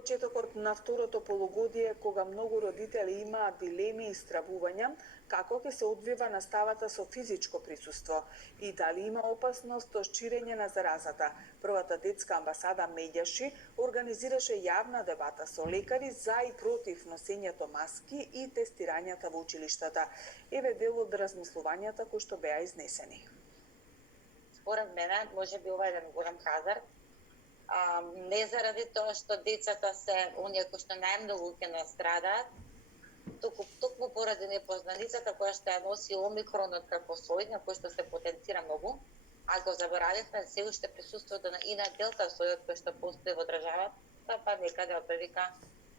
почетокот на второто полугодие, кога многу родители имаат дилеми и стравувања како ќе се одвива наставата со физичко присуство и дали има опасност од ширење на заразата, првата детска амбасада Медјаши организираше јавна дебата со лекари за и против носењето маски и тестирањата во училиштата. Еве дел од размислувањата кои што беа изнесени. Според мене, може би ова е еден голем хазард, не заради тоа што децата се оние кои што најмногу ќе настрадаат, токму поради непознаницата која што ја носи омикронот како сој, на кој што се потенцира многу, а го заборавивме се уште присуството и на делта сојот кој што постои во државата, па некаде отприлика,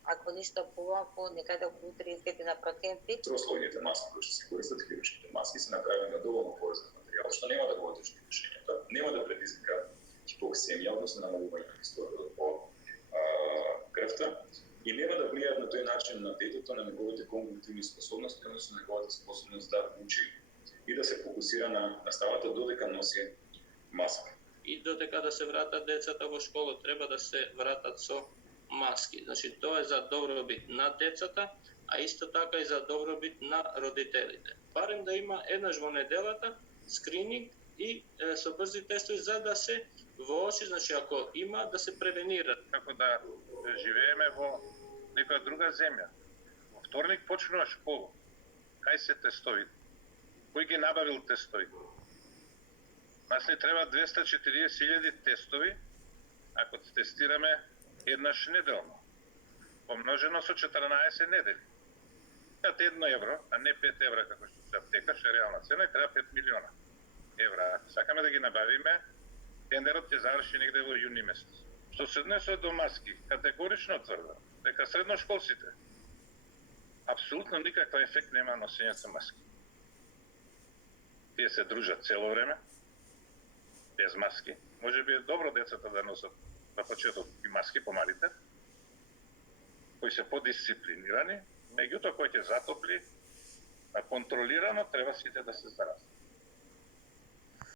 ако ништо поако, некаде околу 30%. Здравословните маски кои што се користат, хируршките маски се направени на доволно порезен материјал, што нема да го отежни дишењето, нема да предизвика хипоксемија, односно намалување на кислородот по крвта, и нема да влијаат на тој начин на детето, на неговите когнитивни способности, односно на неговата способност да учи и да се фокусира на наставата додека носи маска. И додека да се вратат децата во школа, треба да се вратат со маски. Значи, тоа е за добробит на децата, а исто така и за добробит на родителите. Барем да има еднаш во неделата скрининг и со брзи тестови за да се воочи, значи ако има да се превенира. Како да живееме во некоја друга земја. Во вторник почнува школа. Кај се тестови? Кој ги набавил тестови? Нас не треба 240.000 тестови ако тестираме еднаш неделно, помножено со 14 недели. 1 евро, а не 5 евра како што се аптекаш, е реална цена и треба 5 милиона евра. Сакаме да ги набавиме, тендерот ќе заврши негде во јуни месец. Што се однесува до маски, категорично тврдам дека средношколците апсолутно никаква ефект нема носењето маски. Тие се дружат цело време без маски. Може би е добро децата да носат на почеток и маски, помалите, кои се подисциплинирани, меѓутоа кој ќе затопли, контролирано треба сите да се заразат.